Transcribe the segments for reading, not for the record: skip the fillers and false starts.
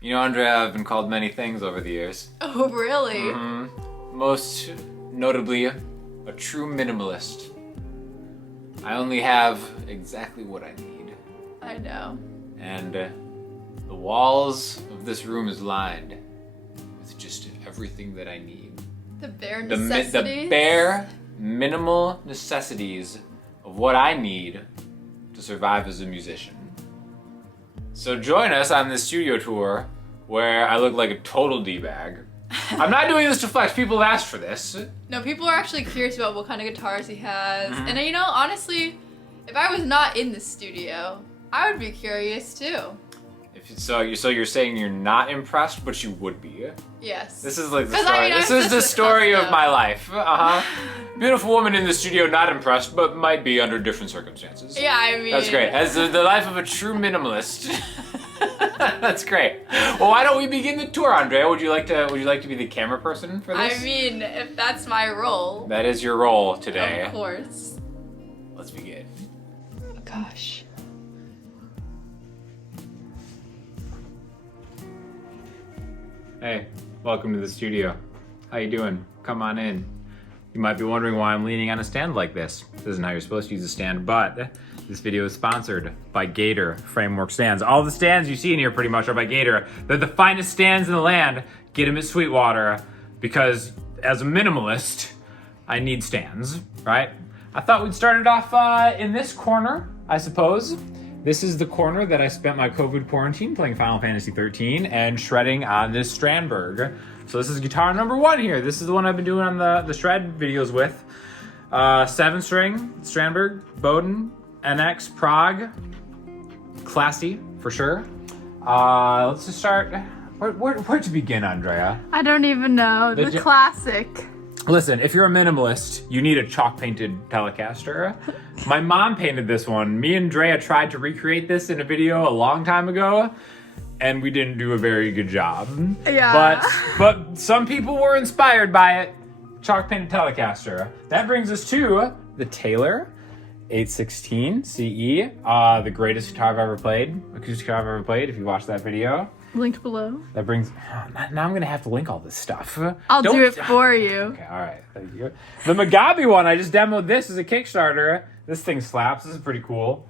You know, Andrea, I've been called many things over the years. Oh, really? Mm-hmm. Most notably, a true minimalist. I only have exactly what I need. I know. And the walls of this room is lined with just everything that I need. The bare necessities? The bare, minimal necessities of what I need to survive as a musician. So join us on this studio tour where I look like a total D-bag. I'm not doing this to flex. People have asked for this. No, people are actually curious about what kind of guitars he has. Mm-hmm. And you know, honestly, if I was not in the studio, I would be curious too. So you're saying you're not impressed, but you would be? Yes. This is like the story. This is the story of my life. Beautiful woman in the studio, not impressed, but might be under different circumstances. Yeah, I mean. That's great. As the life of a true minimalist. That's great. Well, why don't we begin the tour, Andrea? Would you like to be the camera person for this? I mean, if that's my role. That is your role today. Of course. Let's begin. Gosh. Hey, welcome to the studio. How you doing? Come on in. You might be wondering why I'm leaning on a stand like this. This isn't how you're supposed to use a stand, but this video is sponsored by Gator framework stands. All the stands you see in here pretty much are by Gator. They're the finest stands in the land. Get them at Sweetwater because as a minimalist, I need stands, right? I thought we'd start it off in this corner, I suppose. This is the corner that I spent my COVID quarantine playing Final Fantasy 13 and shredding on this Strandberg. So this is guitar number 1 here. This is the one I've been doing on the shred videos with. 7-string, Strandberg, Bowden, NX, Prague. Classy, for sure. Let's just start. Where to begin, Andrea? I don't even know. The classic. Listen, if you're a minimalist, you need a chalk-painted Telecaster. My mom painted this one. Me and Drea tried to recreate this in a video a long time ago, and we didn't do a very good job. Yeah. But some people were inspired by it. Chalk-painted Telecaster. That brings us to the Taylor 816 CE, the greatest guitar I've ever played, acoustic guitar I've ever played, if you watched that video. Linked below. That brings, now I'm gonna have to link all this stuff. I'll do it for you. Okay, all right, thank you. The Mugabe one, I just demoed this as a Kickstarter. This thing slaps, this is pretty cool.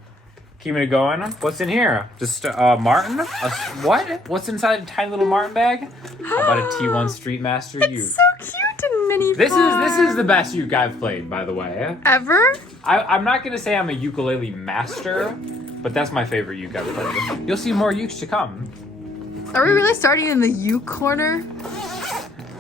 Keeping it going. What's in here? Just Martin? What? What's inside a tiny little Martin bag? How about a T1 Street Master uke? It's so cute and mini This is the best uke I've played, by the way. Ever? I'm not gonna say I'm a ukulele master, but that's my favorite uke I've played. You'll see more ukes to come. Are we really starting in the uke corner?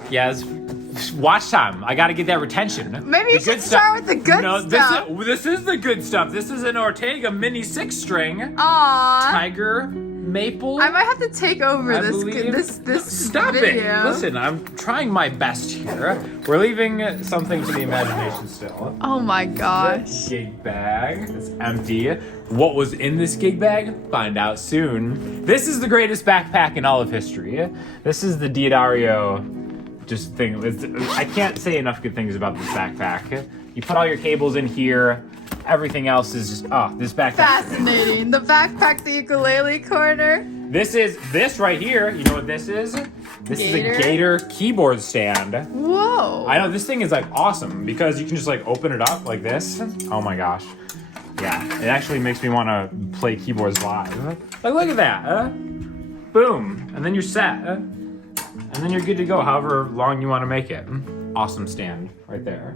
Yeah, it's watch time. I gotta get that retention. Maybe you should start with the good stuff. This is the good stuff. This is an Ortega mini 6-string. Aww. Tiger maple. I might have to take over this Stop video. it. Listen, I'm trying my best here. We're leaving something to the imagination still. Oh my gosh. Gig bag. It's empty. What was in this gig bag? Find out soon. This is the greatest backpack in all of history. This is the Diodario just thing. I can't say enough good things about this backpack. You put all your cables in here. Everything else is just, this backpack. Fascinating. The backpack, the ukulele corner. This right here, you know what this is? This is a Gator keyboard stand. Whoa. I know, this thing is like awesome because you can just like open it up like this. Oh my gosh. Yeah, it actually makes me want to play keyboards live. Like, look at that. Boom. And then you're set. And then you're good to go however long you want to make it. Awesome stand right there.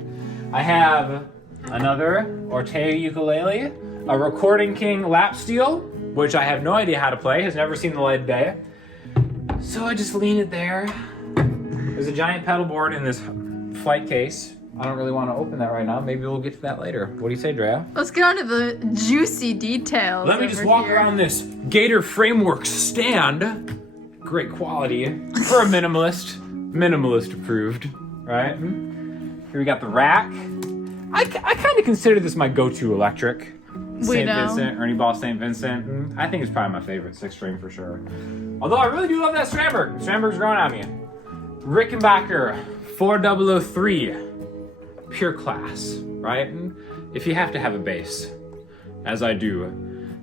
I have another Ortega ukulele, a Recording King lap steel, which I have no idea how to play, has never seen the light of day. So I just lean it there. There's a giant pedal board in this flight case. I don't really want to open that right now. Maybe we'll get to that later. What do you say, Drea? Let's get on to the juicy details. Let me just walk around this Gator framework stand. Great quality for a minimalist. Minimalist approved, right? Here we got the rack. I kind of consider this my go-to electric. St. Vincent, Ernie Ball St. Vincent. I think it's probably my favorite 6-string for sure. Although I really do love that Strandberg. Strandberg's growing on me. Rickenbacker 4003. Pure class, right? If you have to have a bass, as I do,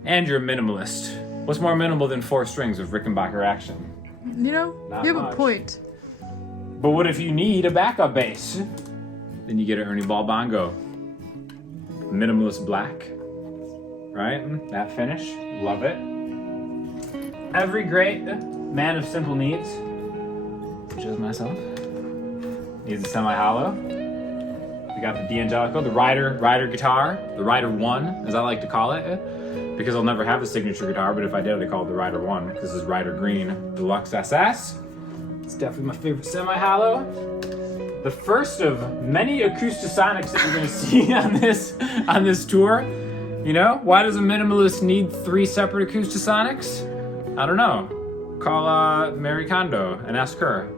and you're a minimalist, what's more minimal than 4 strings of Rickenbacker action? You know, Not you have much. a point. But what if you need a backup bass? Then you get an Ernie Ball Bongo. Minimalist black. Right? That finish. Love it. Every great man of simple needs, such as myself, needs a semi-hollow. We got the D'Angelico, the Ryder guitar, the Ryder 1, as I like to call it, because I'll never have a signature guitar, but if I did, I'd call it the Ryder 1, because this is Ryder Green Deluxe SS. It's definitely my favorite semi-hollow. The first of many Acoustasonics that you're going to see on this tour. You know, why does a minimalist need 3 separate Acoustasonics? I don't know. Call Mary Kondo and ask her.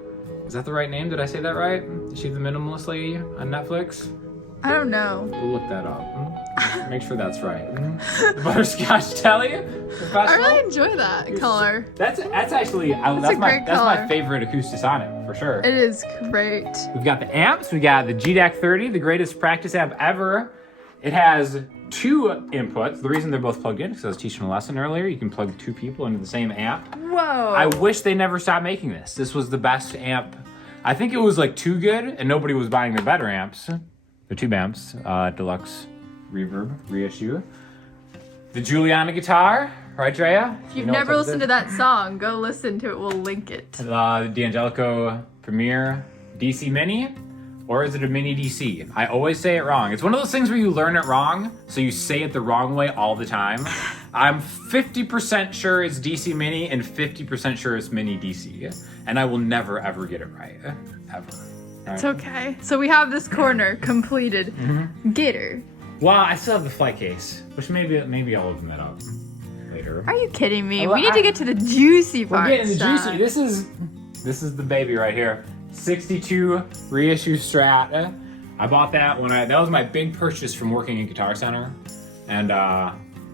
Is that the right name? Did I say that right? Is she the minimalist lady on Netflix? I don't know. We'll look that up. Make sure that's right. Butterscotch Telly? I really enjoy that color. That's actually that's my favorite Acoustasonic for sure. It is great. We've got the amps. We got the GDAC 30, the greatest practice amp ever. It has 2 inputs. The reason they're both plugged in is because I was teaching a lesson earlier. You can plug 2 people into the same amp. Whoa. I wish they never stopped making this. This was the best amp. I think it was like too good and nobody was buying the better amps. The tube amps, Deluxe Reverb, Reissue. The Juliana Guitar, right, Drea? If you've never listened to that song, go listen to it. We'll link it. The D'Angelico Premier DC Mini, or is it a Mini DC? I always say it wrong. It's one of those things where you learn it wrong, so you say it the wrong way all the time. I'm 50% sure it's DC Mini and 50% sure it's Mini DC, and I will never ever get it right, ever. Right? It's okay. So we have this corner completed. Gator. Well, I still have the flight case, which maybe I'll open that up later. Are you kidding me? We need to get to the juicy part. We're getting the juicy. This is the baby right here. 62 Reissue Strat. I bought that that was my big purchase from working in Guitar Center, and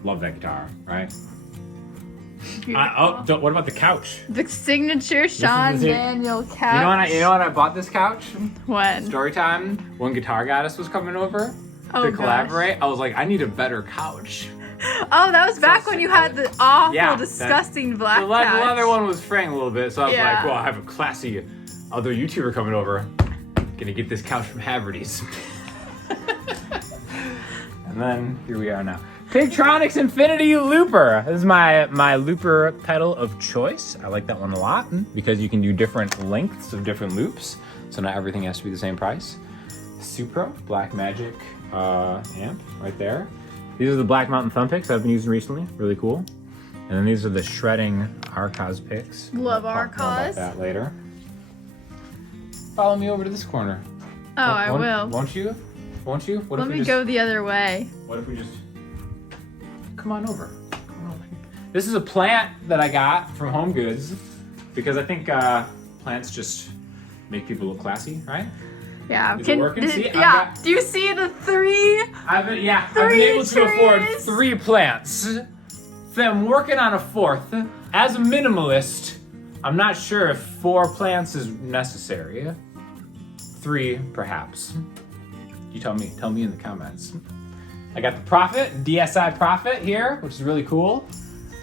love that guitar, right? What about the couch? The signature Sean Daniel couch. You know when I bought this couch? When? Story time. When Guitar Goddess was coming over to collaborate, I was like, I need a better couch. Oh, that was back when you had the awful, disgusting black couch. The leather one was fraying a little bit, so I was like, well, I have a classy other YouTuber coming over. Gonna get this couch from Haverty's. And then here we are now. Pigtronix Infinity Looper. This is my looper pedal of choice. I like that one a lot because you can do different lengths of different loops, so not everything has to be the same price. Supro Black Magic amp right there. These are the Black Mountain thumb picks I've been using recently. Really cool. And then these are the shredding Arcos picks. Love I'll talk more Arcos. about that later. Follow me over to this corner. Oh, I will. Won't you? Won't you? What Let me go the other way. What if we just... Come on over. This is a plant that I got from Home Goods because I think plants just make people look classy, right? Yeah. Is it working? See, Do you see the 3? I've been able to afford 3 plants. So I'm working on a 4th. As a minimalist, I'm not sure if 4 plants is necessary. 3, perhaps. You tell me. Tell me in the comments. I got the Prophet, DSI Prophet here, which is really cool.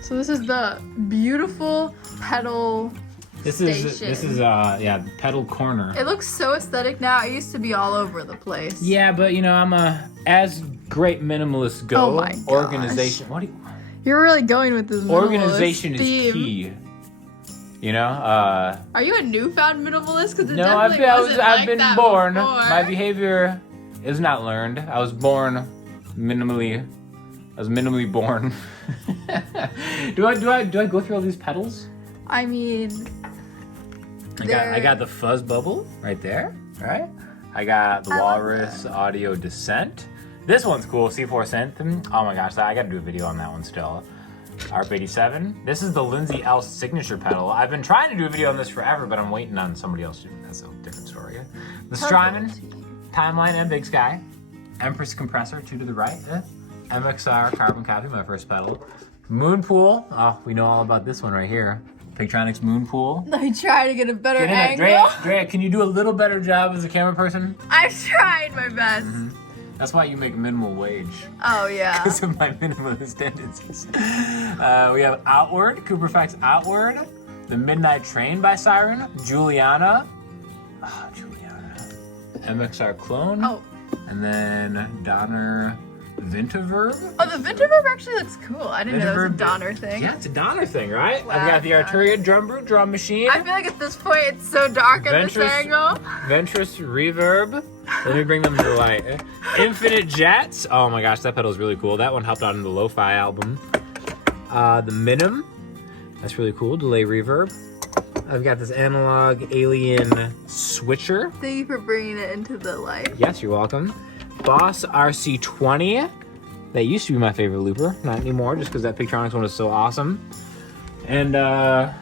So this is the beautiful pedal station. This is the pedal corner. It looks so aesthetic now. It used to be all over the place. Yeah, but you know, I'm as great minimalists go. Oh my gosh. Organization. You're really going with this minimalist organization theme. is key. You know. Are you a newfound minimalist? Because no, I've been born. Before. My behavior is not learned. I was born minimally. I was minimally born. Do I go through all these pedals? I mean, I got the fuzz bubble right there, right? I got the Walrus Audio Descent. This one's cool, C4 Synth. Oh my gosh, I gotta do a video on that one still. ARP87. This is the Lindsay Else signature pedal. I've been trying to do a video on this forever, but I'm waiting on somebody else to do it. That's a different story. The Strymon, Timeline and Big Sky. Empress compressor, 2 to the right. MXR carbon copy, my first pedal. Moonpool. Oh, we know all about this one right here. Pigtronix Moonpool. I try to get a better angle. Drea, can you do a little better job as a camera person? I've tried my best. That's why you make minimal wage. Oh yeah. Because of my minimalist tendencies. We have Outward, Cooper Effects Outward. The Midnight Train by Siren, Juliana, MXR Clone, and then Donner Vinterverb. Oh, the Vinterverb actually looks cool. I didn't know that was a Donner thing. Yeah, it's a Donner thing, right? Wow, I've got the Arturia drum brute drum machine. I feel like at this point it's so dark at this angle. Ventress Reverb. Let me bring them to light. Infinite Jets. Oh my gosh, that pedal is really cool. That one helped out in the Lo-Fi album. The Minim. That's really cool. Delay reverb. I've got this analog alien switcher. Thank you for bringing it into the light. Yes, you're welcome. Boss RC20. That used to be my favorite looper. Not anymore, just because that Pigtronix one is so awesome. And, God,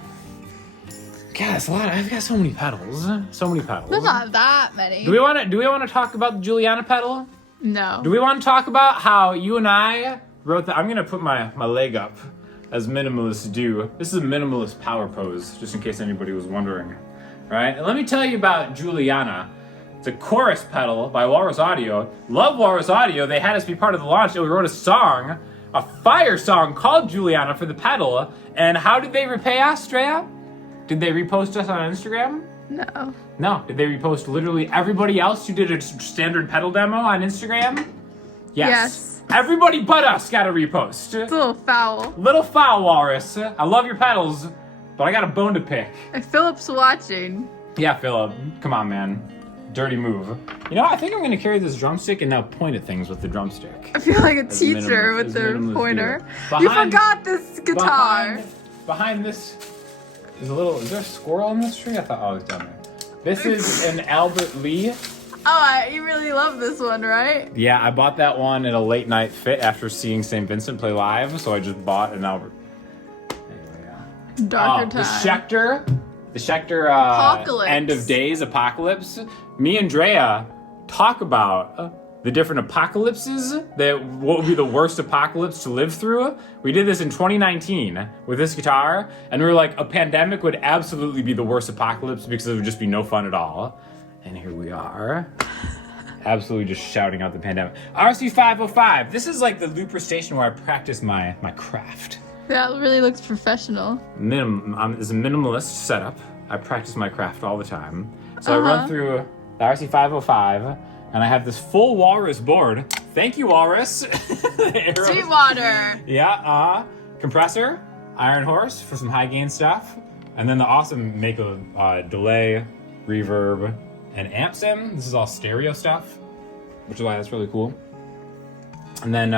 it's a lot. I've got so many pedals. So many pedals. There's not that many. Do we want to talk about the Juliana pedal? No. Do we want to talk about how you and I wrote I'm going to put my leg up, as minimalists do. This is a minimalist power pose, just in case anybody was wondering, right? And let me tell you about Juliana. It's a chorus pedal by Walrus Audio. Love Walrus Audio. They had us be part of the launch, and we wrote a song, a fire song called Juliana for the pedal. And how did they repay us, Drea? Did they repost us on Instagram? No. No. Did they repost literally everybody else who did a standard pedal demo on Instagram? Yes. Everybody but us got a repost. It's a little foul. Little foul, Walrus. I love your pedals, but I got a bone to pick. And Philip's watching. Yeah, Philip. Come on, man. Dirty move. You know, I think I'm going to carry this drumstick and now point at things with the drumstick. I feel like a teacher with their pointer. You forgot this guitar. Behind this is a little... Is there a squirrel in this tree? I thought I was down there. This is an Albert Lee. Oh, you really love this one, right? Yeah, I bought that one in a late night fit after seeing St. Vincent play live, so I just bought an Albert. Anyway, yeah. Darker time. The Schecter End of Days Apocalypse. Me and Drea talk about the different apocalypses, what would be the worst apocalypse to live through. We did this in 2019 with this guitar, and we were like, a pandemic would absolutely be the worst apocalypse because it would just be no fun at all. And here we are, absolutely just shouting out the pandemic. RC505, this is like the looper station where I practice my craft. Yeah, it really looks professional. It's a minimalist setup. I practice my craft all the time. So I run through the RC505, and I have this full Walrus board. Thank you, Walrus. Sweetwater. Yeah, compressor, Iron Horse for some high gain stuff, and then the awesome Mako delay, reverb, and amp sim. This is all stereo stuff, which is why that's really cool. And then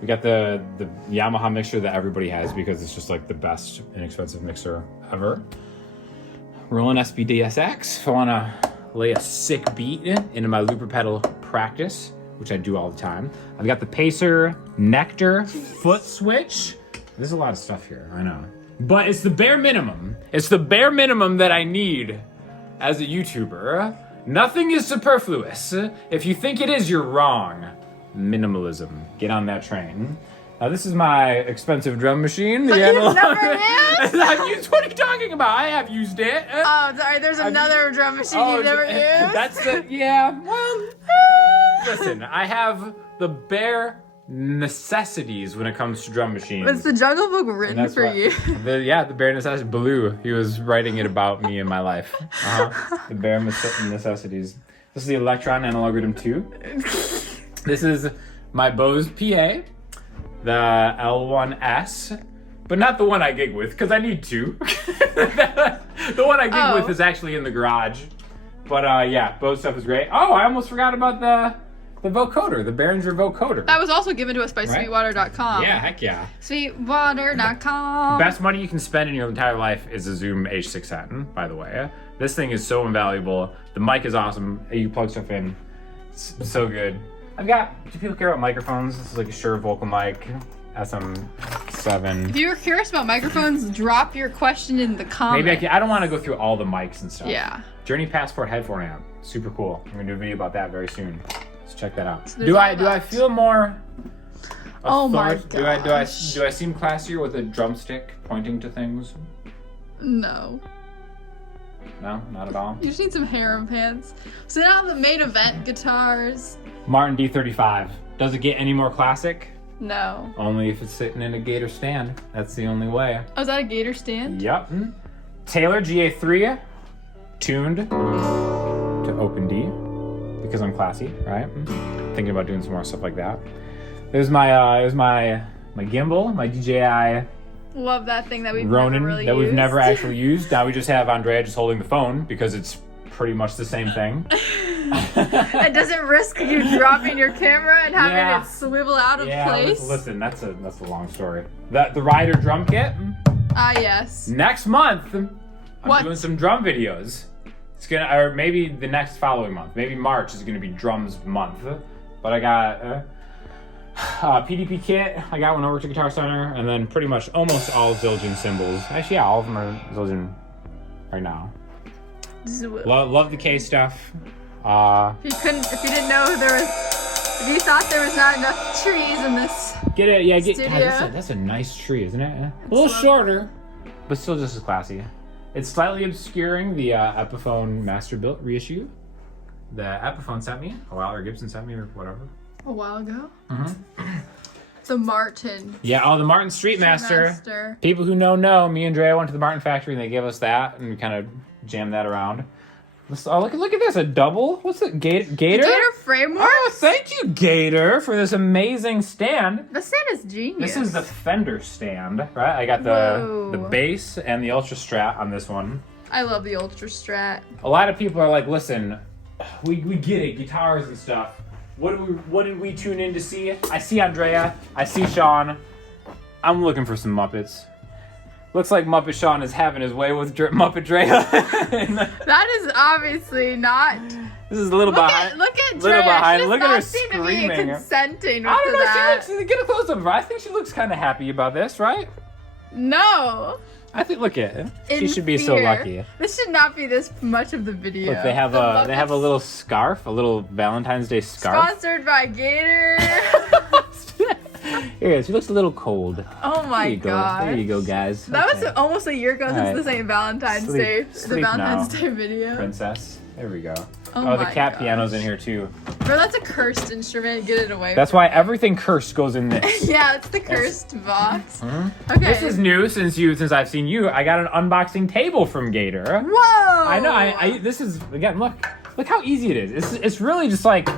we got the Yamaha mixer that everybody has because it's just like the best inexpensive mixer ever. Roland SPDSX. If I want to lay a sick beat into my looper pedal practice, which I do all the time. I've got the Pacer Nectar foot switch. There's a lot of stuff here, I know. But it's the bare minimum. It's the bare minimum that I need as a YouTuber. Nothing is superfluous. If you think it is, you're wrong. Minimalism. Get on that train. Now this is my expensive drum machine. But you've never used? I've used, what are you talking about? I have used it. Oh, sorry, there's another drum machine you've never used? That's the, yeah, well, listen, I have the bare necessities when it comes to drum machines. Was the Jungle Book written for you? The bare necessities. Baloo, he was writing it about me and my life. The bare necessities. This is the Electron Analog Rhythm 2. This is my Bose PA, the L1S, but not the one I gig with, because I need two. The one I gig with is actually in the garage. But yeah, Bose stuff is great. Oh, I almost forgot about the vocoder, the Behringer vocoder. That was also given to us by Sweetwater.com. Yeah, heck yeah. Sweetwater.com. Best money you can spend in your entire life is a Zoom H6N, by the way. This thing is so invaluable. The mic is awesome. You plug stuff in. It's so good. Do people care about microphones? This is like a Shure vocal mic, SM7. If you were curious about microphones, drop your question in the comments. Maybe I don't want to go through all the mics and stuff. Yeah. Journey Passport headphone amp. Super cool. I'm going to do a video about that very soon. So check that out. So do I feel more... Oh my gosh. Do I seem classier with a drumstick pointing to things? No. No, not at all. You just need some harem pants. So now the main event guitars. Martin D35. Does it get any more classic? No. Only if it's sitting in a Gator stand. That's the only way. Oh, is that a Gator stand? Yep. Taylor GA3, tuned to open D, because I'm classy, right? Thinking about doing some more stuff like that. There's my gimbal, my DJI Love that thing that we've Ronin never really that used. we've never actually used. Now we just have Andrea just holding the phone because it's pretty much the same thing. It doesn't risk you dropping your camera and having it swivel out of place. Listen, that's a long story. The Ryder drum kit. Ah, yes. Next month, I'm doing some drum videos. It's gonna, or maybe the next following month. Maybe March is gonna be drums month. But I got PDP kit. I got one over to Guitar Center, and then pretty much almost all Zildjian cymbals. Actually, yeah, all of them are Zildjian right now. Love the K stuff. If you didn't know if you thought there was not enough trees in this studio. God, that's a nice tree, isn't it? A little shorter, but still just as classy. It's slightly obscuring the Epiphone master built reissue. The Epiphone sent me a while, or Gibson sent me, or whatever. A while ago? The Martin. Yeah, the Martin Street Master. People who know. Me and Drea went to the Martin factory and they gave us that, and we kind of jammed that around. Oh, look at this, a double? What's it, Gator? Gator framework? Oh, thank you, Gator, for this amazing stand. The stand is genius. This is the Fender Stand, right? I got the bass and the Ultra Strat on this one. I love the Ultra Strat. A lot of people are like, listen, we get it, guitars and stuff. What did we tune in to see? I see Andrea, I see Sean. I'm looking for some Muppets. Looks like Muppet Sean is having his way with Muppet Drea. That is obviously not. This is a little behind. Look at Drea. Look at her screaming. To be consenting with I don't know. that. She looks. Get a close up. I think she looks kind of happy about this, right? No. I think. Look at it. She should be so lucky. This should not be this much of the video. Look, they have a little scarf, a little Valentine's Day scarf. Sponsored by Gator. Here, she looks a little cold. Oh my god. There you go, guys. That was almost a year ago since the St. Valentine's Day. The Valentine's Day video. Princess. There we go. Oh the cat piano's in here too. Bro, that's a cursed instrument. Get it away. That's why everything cursed goes in this. Yeah, it's the cursed box. Okay. This is new since I've seen you. I got an unboxing table from Gator. Whoa! I know. This is, again, look how easy it is. It's really just like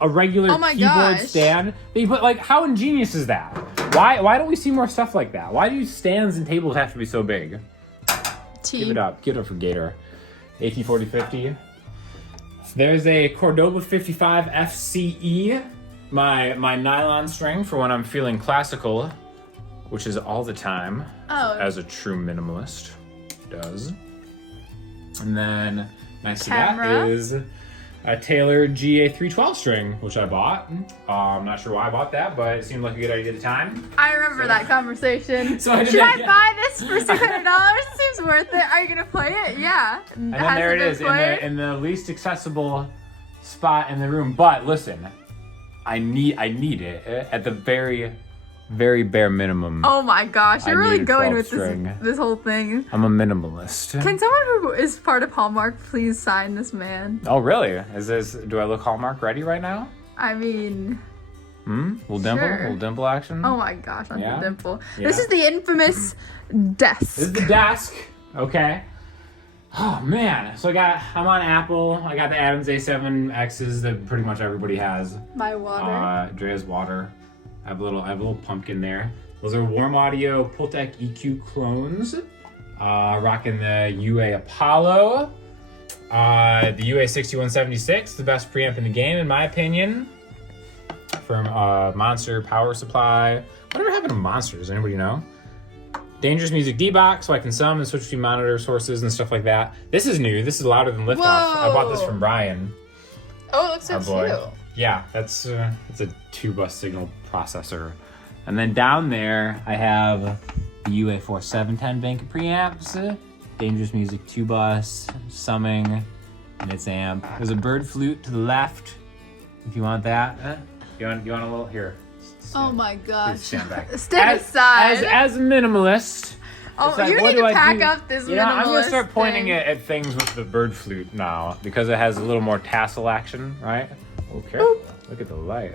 a regular keyboard stand. But like, how ingenious is that? Why don't we see more stuff like that? Why do stands and tables have to be so big? Give it up for Gator. AT4050. There's a Cordoba 55 FCE, my nylon string for when I'm feeling classical, which is all the time, as a true minimalist does. And then next to that is a Taylor GA312 string, which I bought. I'm not sure why I bought that, but it seemed like a good idea at the time. I remember that conversation. So Should I buy this for $600? It seems worth it. Are you gonna play it? Yeah. And then there it is in the least accessible spot in the room. But listen, I need it at the very, very bare minimum. Oh my gosh, you're really going with this whole thing. I'm a minimalist. Can someone who is part of Hallmark please sign this man? Oh really? Do I look Hallmark ready right now? I mean, Little dimple? Little dimple action? Oh my gosh, on the dimple. Yeah. This is the infamous desk. This is the desk. Okay. Oh man. So I'm on Apple. I got the Adams A7Xs that pretty much everybody has. My water. Drea's water. I have a little pumpkin there. Those are Warm Audio Pultec EQ clones. Rocking the UA Apollo. The UA 6176, the best preamp in the game in my opinion. From Monster Power Supply. Whatever happened to Monster? Does anybody know? Dangerous Music D-Box, so I can sum and switch between monitor sources and stuff like that. This is new. This is louder than Liftoff. I bought this from Brian. Oh, it looks so cute. Yeah, it's a 2-bus signal processor. And then down there, I have the UA4 710 bank of preamps, Dangerous Music 2-bus, summing, and its amp. There's a bird flute to the left, if you want that. You want a little, here. Oh my gosh. Stand back. Stand aside. As a minimalist. Oh, like, you need to pack up this minimalist I'm going to start pointing at things with the bird flute now, because it has a little more tassel action, right? Okay. Look at the light.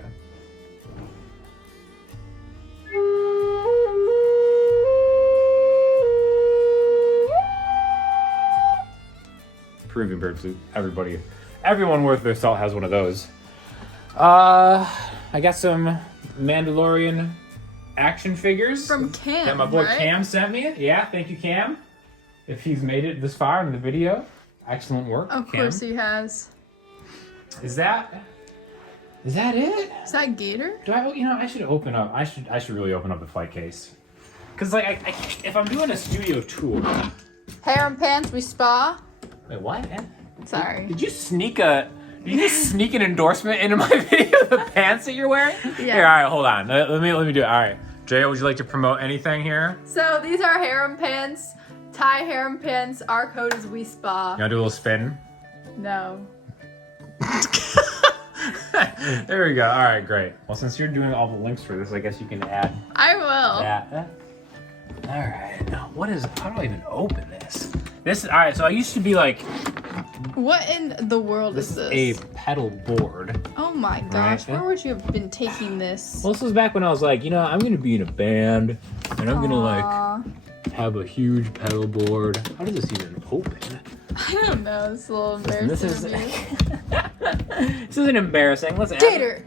Peruvian bird flute. Everyone worth their salt has one of those. I got some Mandalorian action figures from Cam. That my boy right? Cam sent me. Yeah, thank you, Cam. If he's made it this far in the video, excellent work. Of Cam. course he has. Is that it? Is that Gator? Do I? You know, I should open up. I should really open up the flight case. Cause like, if I'm doing a studio tour. Hair and pants, we spa. Wait, what? Sorry. Did you sneak an endorsement into my video? The pants that you're wearing? Yeah. Here, all right, hold on. Let me do it. All right, Drea, would you like to promote anything here? So these are harem pants, Thai harem pants. Our code is we spa. You wanna do a little spin? No. There we go. All right, great. Well, since you're doing all the links for this, I guess you can add I will. that. All right. Now, how do I even open this? All right. So I used to be like. What in the world is This this? is a pedal board. Oh my gosh, Right. where would you have been taking this? Well, this was back when I was like, you know, I'm gonna be in a band, and I'm gonna like have a huge pedal board. How does this even open? I don't know, it's a little Listen, embarrassing. this isn't embarrassing. Let's Gator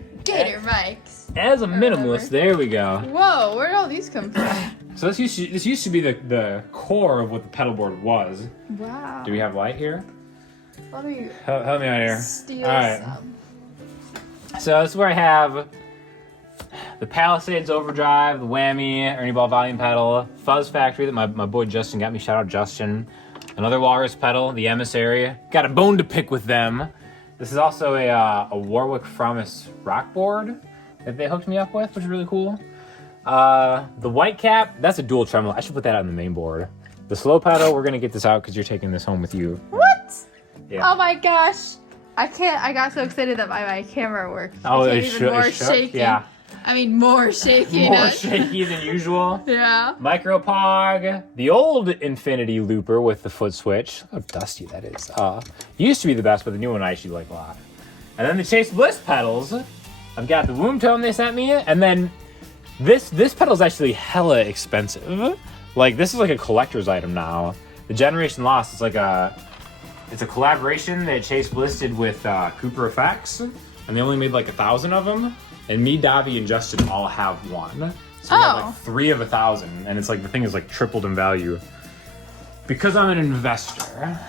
mics. As a Or minimalist, whatever. there we go. Whoa, where did all these come from? So this used to be the core of what the pedal board was. Wow. Do we have light here? Let me Help me out here. steal All right. some. So this is where I have the Palisades Overdrive, the Whammy, Ernie Ball Volume Pedal, Fuzz Factory that my boy Justin got me. Shout out Justin. Another Walrus pedal, the Emissary. Got a bone to pick with them. This is also a Warwick Fromis rock board that they hooked me up with, which is really cool. The White Cap, that's a dual tremolo. I should put that on the main board. The slow pedal, we're gonna get this out because you're taking this home with you. What? Yeah. Oh my gosh. I got so excited that my camera worked. Oh, Became it even shook. more shaky. Yeah. I mean, more shaky. More shaky than usual. Yeah. Micropog, the old Infinity Looper with the foot switch. How dusty that is. Used to be the best, but the new one I actually like a lot. And then the Chase Bliss pedals. I've got the Womb Tone they sent me, and then this pedal is actually hella expensive. Like, this is like a collector's item now. The Generation Lost is like it's a collaboration that Chase Bliss did with Cooper Effects, and they only made like 1,000 of them. And me, Davi, and Justin all have one. So we have like 3 of 1,000, and it's like the thing is like tripled in value because I'm an investor.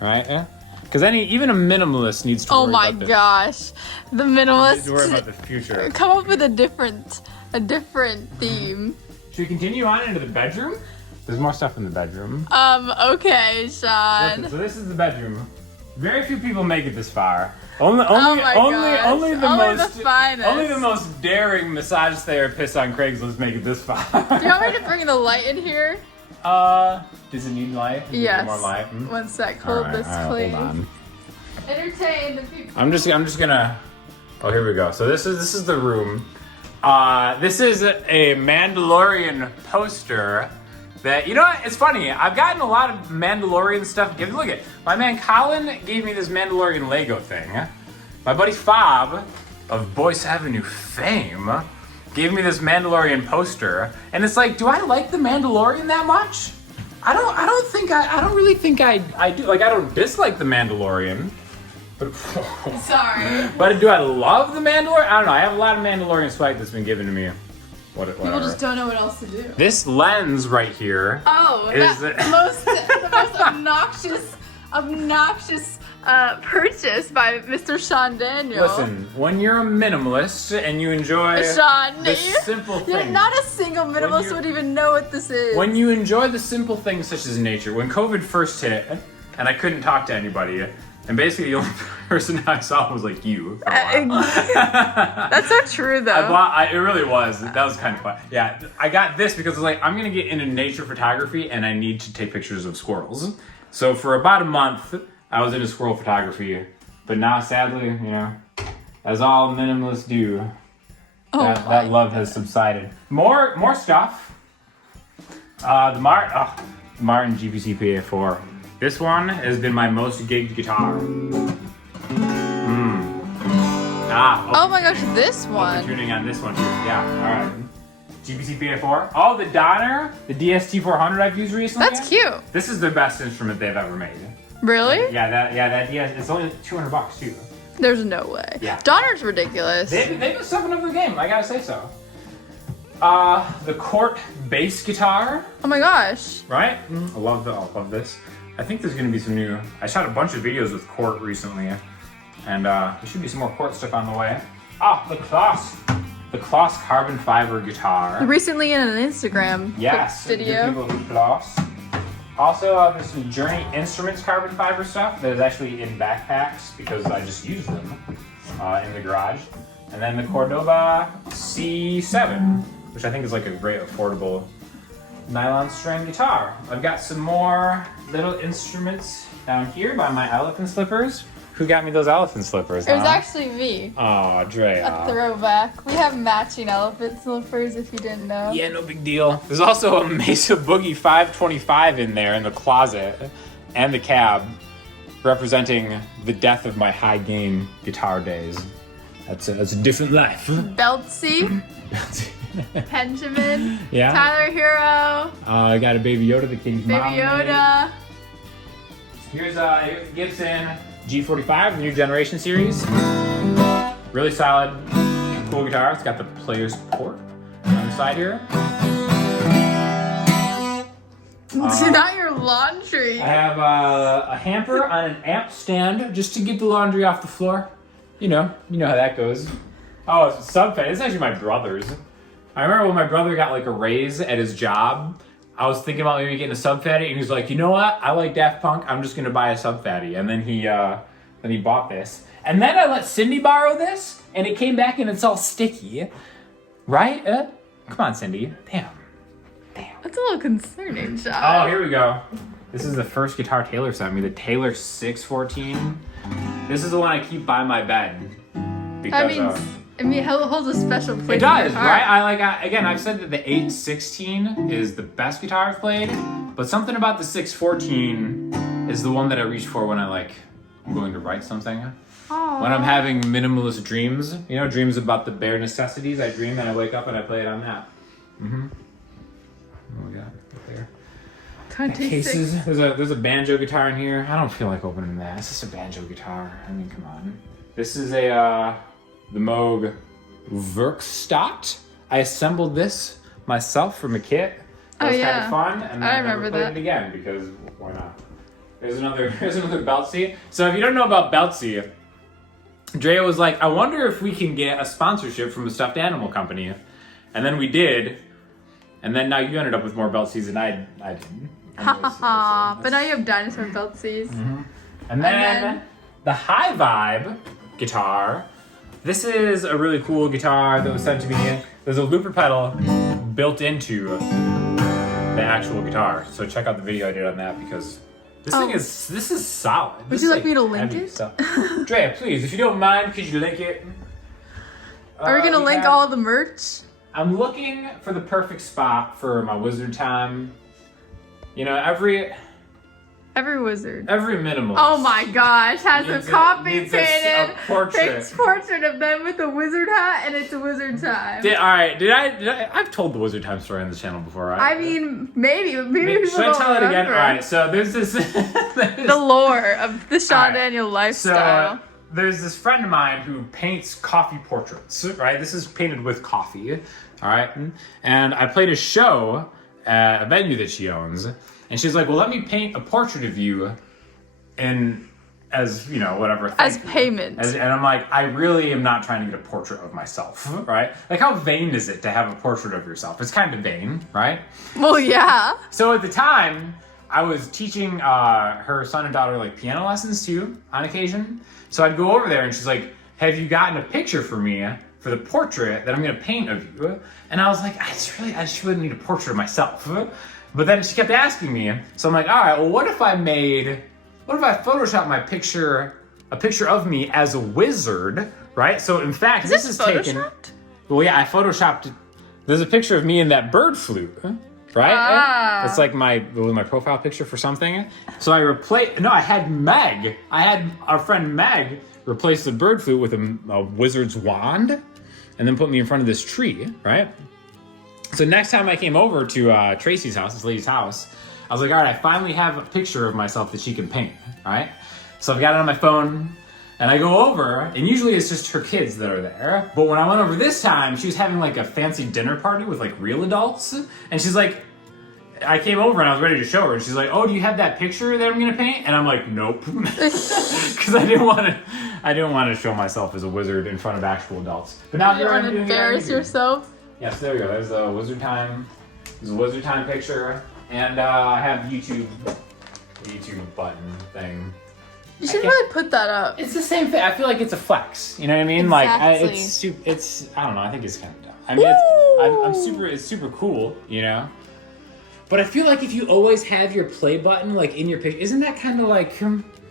All right? Because even a minimalist needs to worry Oh my about gosh, the needs to worry minimalist. about the future. Come up with a different theme. Should we continue on into the bedroom? There's more stuff in the bedroom. Okay, Sean. Listen, so this is the bedroom. Very few people make it this far. Only the finest. Only the most daring massage therapists on Craigslist make it this far. Do you want me to bring the light in here? Does it need light? Does it need Yes. more light? One sec, hold this please. Hold on. Entertain the people. I'm just gonna. Oh, here we go. So this is the room. This is a Mandalorian poster. That, you know what, it's funny, I've gotten a lot of Mandalorian stuff. Look at, my man Colin gave me this Mandalorian Lego thing. My buddy Fob, of Boyce Avenue fame, gave me this Mandalorian poster. And it's like, do I like the Mandalorian that much? I don't really think I do. Like, I don't dislike the Mandalorian. But, Sorry. but do I love the Mandalorian? I don't know, I have a lot of Mandalorian swag that's been given to me. People just don't know what else to do. This lens right here. Oh, is the most obnoxious purchase by Mr. Sean Daniel. Listen, when you're a minimalist and you enjoy Sean, the simple things. Not a single minimalist would even know what this is. When you enjoy the simple things such as nature. When COVID first hit and I couldn't talk to anybody, and basically the only person I saw was like you for a while. That's so true though. It really was. That was kind of fun. Yeah, I got this because I was like, I'm gonna get into nature photography and I need to take pictures of squirrels. So for about a month, I was into squirrel photography. But now, sadly, you know, as all minimalists do, that love has subsided. More stuff. The Martin GPC PA4. This one has been my most gigged guitar. Oh my gosh, this one. Tuning on this one too. Yeah, all right. GBC Beta 4. Oh, the Donner, the DST-400 I've used recently. That's cute. This is the best instrument they've ever made. Really? Yeah, that DS, it's only $200 too. There's no way. Yeah. Donner's ridiculous. They've been stepping up their game, I gotta say so. The Cort bass guitar, Oh my gosh. right? I love this. I think there's gonna be some new, I shot a bunch of videos with Cort recently, and there should be some more Cort stuff on the way. The Kloss carbon fiber guitar. Recently in an Instagram video. Kloss. Also, there's some Journey Instruments carbon fiber stuff that is actually in backpacks because I just used them in the garage. And then the Cordoba C7, which I think is like a great affordable nylon string guitar. I've got some more little instruments down here by my elephant slippers. Who got me those elephant slippers? It was actually me. Oh, Drea. A throwback. We have matching elephant slippers if you didn't know. Yeah, no big deal. There's also a Mesa Boogie 525 in there in the closet and the cab, representing the death of my high gain guitar days. That's a different life. Beltsy. Benjamin. Yeah. Tyler Hero. I got a Baby Yoda, the King's mom. Baby Yoda. Here's a Gibson G45, the new generation series. Really solid, cool guitar. It's got the player support on the side here. It's not your laundry. I have a hamper on an amp stand just to get the laundry off the floor. You know how that goes. Oh, it's a sub fan. It's actually my brother's. I remember when my brother got like a raise at his job, I was thinking about maybe getting a sub fatty, and he's like, you know what? I like Daft Punk. I'm just gonna buy a sub fatty. And then he bought this. And then I let Cindy borrow this, and it came back and it's all sticky, right? Come on, Cindy. Damn. That's a little concerning, Sean. Oh, here we go. This is the first guitar Taylor sent me, the Taylor 614. This is the one I keep by my bed because. It holds a special place. It does, in your heart. right? Again, I've said that the 816 is the best guitar I've played, but something about the 614 is the one that I reach for when I'm going to write something. Aww. When I'm having minimalist dreams, dreams about the bare necessities. I dream and I wake up and I play it on that. Mm-hmm. Oh my God, right there. 26. Cases. There's a banjo guitar in here. I don't feel like opening that. It's just a banjo guitar. I mean, come on. This is the Moog Workstat. I assembled this myself from a kit. That was kind of fun, and then I never played it again because why not? There's another Beltsy. So if you don't know about Beltsy, Drea was like, I wonder if we can get a sponsorship from a stuffed animal company, and then we did, and then now you ended up with more Beltsies than I didn't. Ha ha ha! But now you have dinosaur Beltsies. Mm-hmm. And then the High Vibe guitar. This is a really cool guitar that was sent to me. There's a looper pedal built into the actual guitar. So check out the video I did on that because this is solid. Would you like me to link it? Drea, please, if you don't mind, could you link it? Are we gonna link all the merch? I'm looking for the perfect spot for my wizard time. Every wizard. Every minimalist. Oh my gosh, has a copy painted portrait of them with a wizard hat, and it's a wizard time. Did I? I've told the wizard time story on the channel before, right? I mean, maybe people should I tell don't it again? remember. All right, so there's this. The lore of the Sean Daniel lifestyle. So there's this friend of mine who paints coffee portraits, right? This is painted with coffee, all right? And I played a show at a venue that she owns. And she's like, well, let me paint a portrait of you as whatever. As payment. And I'm like, I really am not trying to get a portrait of myself, right? Like, how vain is it to have a portrait of yourself? It's kind of vain, right? Well, yeah. So at the time, I was teaching her son and daughter piano lessons too, on occasion. So I'd go over there and she's like, have you gotten a picture for me for the portrait that I'm going to paint of you? And I was like, I just really need a portrait of myself. But then she kept asking me, so I'm like, all right, well, what if I photoshopped a picture of me as a wizard, right? So in fact, this is taken. Well, yeah, I photoshopped. There's a picture of me in that bird flute, right? It's like my profile picture for something. So I had our friend Meg replace the bird flute with a wizard's wand, and then put me in front of this tree, right? So next time I came over to Tracy's house, this lady's house, I was like, all right, I finally have a picture of myself that she can paint, right? So I've got it on my phone, and I go over, and usually it's just her kids that are there. But when I went over this time, she was having like a fancy dinner party with like real adults, and she's like, I came over and I was ready to show her, and she's like, "Oh, do you have that picture that I'm gonna paint?" And I'm like, "Nope," because I didn't want to show myself as a wizard in front of actual adults. But now You want to embarrass yourself? Yes, there we go. There's a wizard time. There's a wizard time picture, and I have the YouTube button thing. You should really put that up. It's the same thing. I feel like it's a flex. You know what I mean? Exactly. Like it's I don't know. I think it's kind of dumb. I mean, it's super cool. You know. But I feel like if you always have your play button like in your picture, isn't that kind of like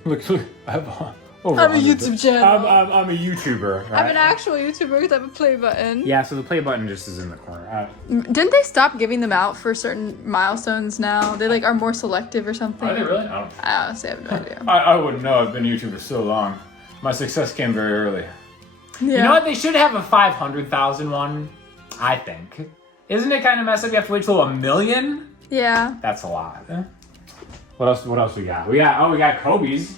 look, I have I'm a YouTube channel. I'm a YouTuber. Right? I'm an actual YouTuber because I have a play button. Yeah, so the play button just is in the corner. Didn't they stop giving them out for certain milestones now? They like are more selective or something. Are they really? I honestly have no idea. I wouldn't know. I've been a YouTuber so long. My success came very early. Yeah. You know what? They should have a 500,000 one. I think. Isn't it kind of messed up? You have to wait till 1 million. Yeah. That's a lot. What else we got? We got Kobe's.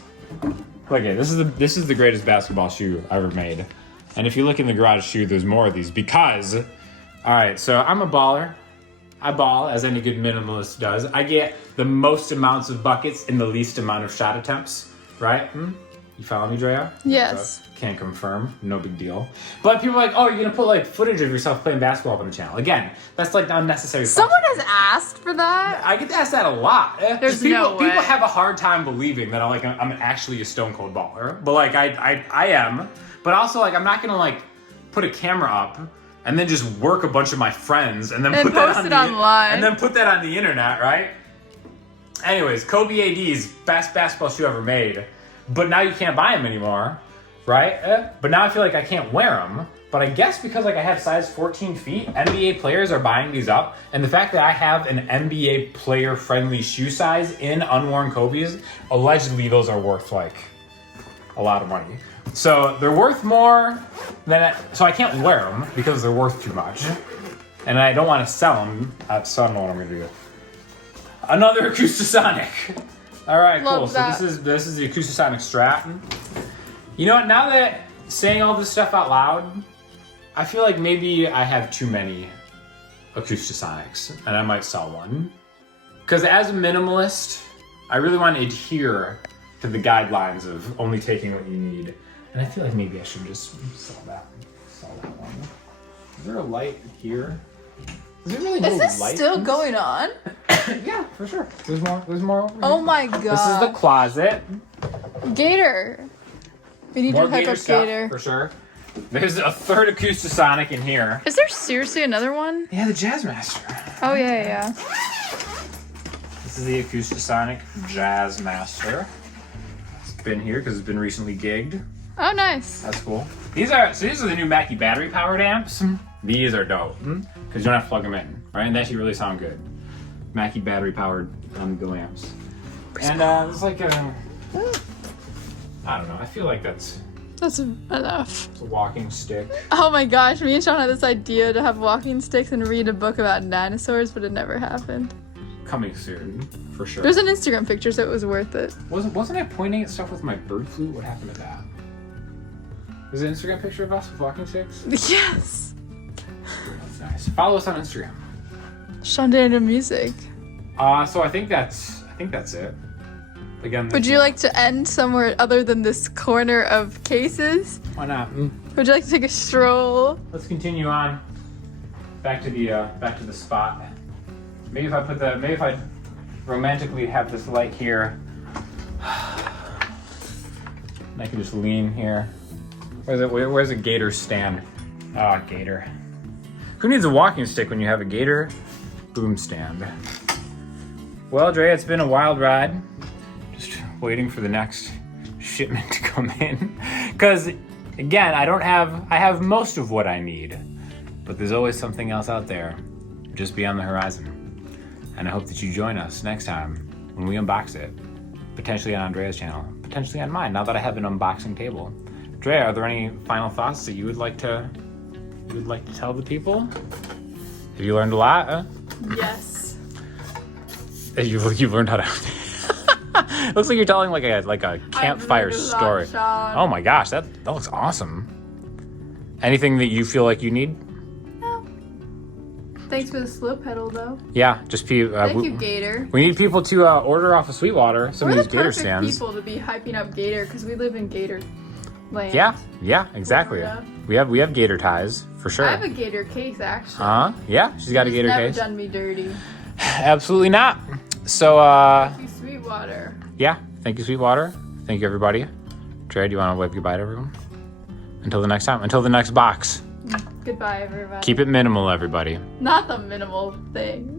Look at this is the greatest basketball shoe ever made. And if you look in the garage shoe, there's more of these because all right, so I'm a baller. I ball as any good minimalist does. I get the most amounts of buckets in the least amount of shot attempts, right? You follow me, Drea? Yes. Can't confirm. No big deal. But people are like, oh, you're going to put like footage of yourself playing basketball up on the channel. Again, that's like unnecessary. Someone has asked for that? I get asked that a lot. There's no way. People have a hard time believing that I'm actually a stone cold baller. But like I am. But also like I'm not going to like put a camera up and then just work a bunch of my friends and then put that post it online. And then put that on the internet, right? Anyways, Kobe AD's best basketball shoe ever made. But now you can't buy them anymore, right? But now I feel like I can't wear them. But I guess because like I have size 14 feet, NBA players are buying these up. And the fact that I have an NBA player-friendly shoe size in unworn Kobe's, allegedly those are worth like a lot of money. So they're worth more than so I can't wear them because they're worth too much. And I don't want to sell them, so I don't know what I'm going to do. Another Acoustic. All right, Love cool. that. So this is the Acoustic Strat. You know what? Now that saying all this stuff out loud, I feel like maybe I have too many Acoustic, and I might sell one. Because as a minimalist, I really want to adhere to the guidelines of only taking what you need, and I feel like maybe I should just sell that one. Is there a light here? Is there really no light? Is this still going on? Yeah, for sure. There's more over here. Oh my god. This is the closet. Gator. We need More to hook Gator up stuff, Gator. for sure. There's a third Acoustic in here. Is there seriously another one? Yeah, the Jazzmaster. Oh yeah. This is the Acoustic Jazzmaster. It's been here because it's been recently gigged. Oh nice. That's cool. These are the new Mackie battery powered amps. These are dope because you don't have to plug them in, right? And they actually really sound good. Mackie battery powered Go amps. And it's like I don't know. I feel like that's enough. a walking stick. Oh my gosh, me and Sean had this idea to have walking sticks and read a book about dinosaurs, but it never happened. Coming soon, for sure. There's an Instagram picture, so it was worth it. Wasn't I pointing at stuff with my bird flute? What happened to that? There's an Instagram picture of us with walking sticks? Yes. That's nice. Follow us on Instagram. Sean Daniel Music. So I think that's it. Again, Would you like to end somewhere other than this corner of cases? Why not? Would you like to take a stroll? Let's continue on. Back to the spot. Maybe if I romantically have this light here, and I can just lean here. Where's a Gator stand? Ah, Gator. Who needs a walking stick when you have a Gator boom stand? Well, Dre, it's been a wild ride. Just waiting for the next shipment to come in. Because, again, I have most of what I need. But there's always something else out there, just beyond the horizon. And I hope that you join us next time when we unbox it. Potentially on Andrea's channel, potentially on mine, now that I have an unboxing table. Drea, are there any final thoughts that you would like to tell the people? Have you learned a lot? Yes. You've learned how to. Looks like you're telling like a campfire story. Sean. Oh my gosh, that looks awesome. Anything that you feel like you need? No. Thanks for the slow pedal, though. Yeah, just Thank you, Gator. We need people to order off of Sweetwater some We're of these the Gator perfect stands. people to be hyping up Gator because we live in Gator land. Yeah, exactly. Florida. We have Gator ties for sure. I have a Gator case actually. Yeah, she's got a Gator never case. Done me dirty. Absolutely not. So Thank you, Sweetwater. yeah, thank you, Sweetwater. Thank you, everybody. Trey, do you want to wave goodbye to everyone? Until the next time. Until the next box. Goodbye, everybody. Keep it minimal, everybody. Not the minimal thing.